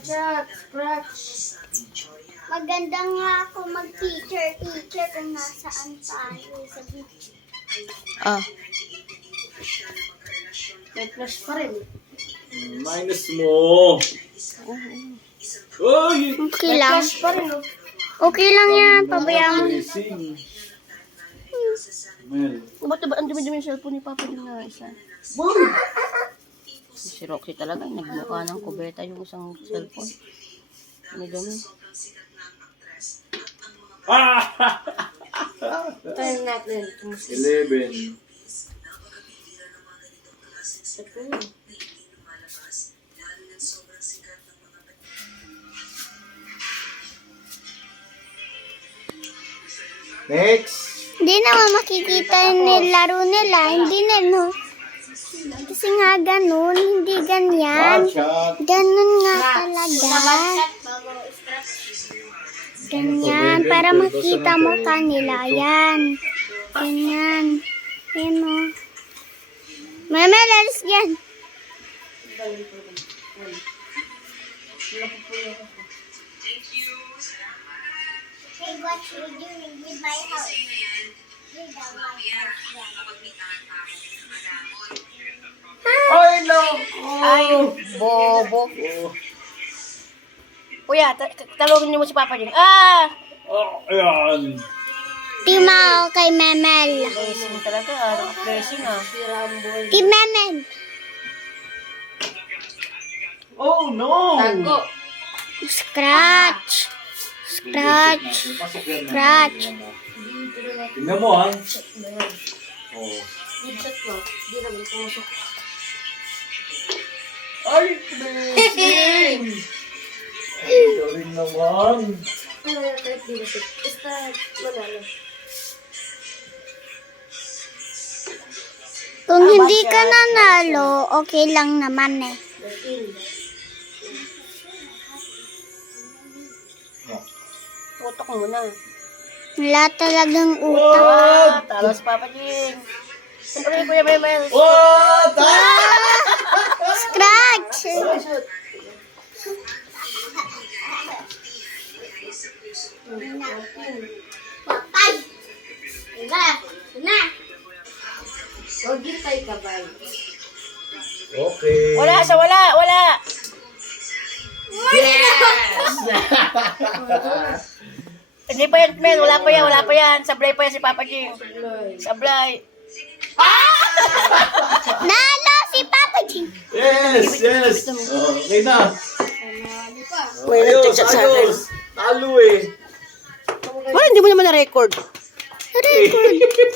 Scratch. Maganda nga ako mag-teacher kung nasaan tayo sa beach. Ah. May plus pa rin. Minus mo. Uy! Okay May lang. plus pa rin. Oh. Okay lang yan. Pabayaan mo. Racing. Mel. Ba't ba ang dumi-dumi yung cellphone ni Papa din na isa? Boom! Si Roxy talaga, nagmukha ng kubeta yung isang cellphone. Dumi-dumi. Time natin. 11. Ito yun. Next. Hindi naman makikita yung laro nila. Hindi na, no? Kasi nga ganun, hindi ganyan. Shot. Ganun nga talaga. Ganyan, para makita mo kanila. Yan. Ganyan. Yan o. Mama, lalas yan. Hey, what you doing with my house? Ay, no! Ay, bobo. Kuya, talungin niyo mo si Papa din. Ah! Oh, ayan. Timaw kay Memel. Blessing talaga, blessing ah. Team Memel. Oh, no! Tago. Scratch. Scratch. Scratch. Tingnan mo, ha? Oh. Headset mo. Hindi naman pumusok. Ay, blessing! Galing naman. Ano yung kahit di nasik? Basta wala na. Kung hindi ka nanalo, okay lang naman eh. Tutok mo na. Wala talagang utak. Ah, talo si Papa Jing. Siyempre, Kuya Memel. Oh, Scratch. Papay. Diba? Na. O, gitay ka ba? Okay. Wala, sa wala, wala. Hindi pa yan, men. Wala pa yan. Sablay pa yan si Papa Jing. Sablay. Nalo si Papa Jing. Yes! Oh, okay na. May nag-chat sa akin. Talo eh. Wala, hindi mo naman na-record. Record.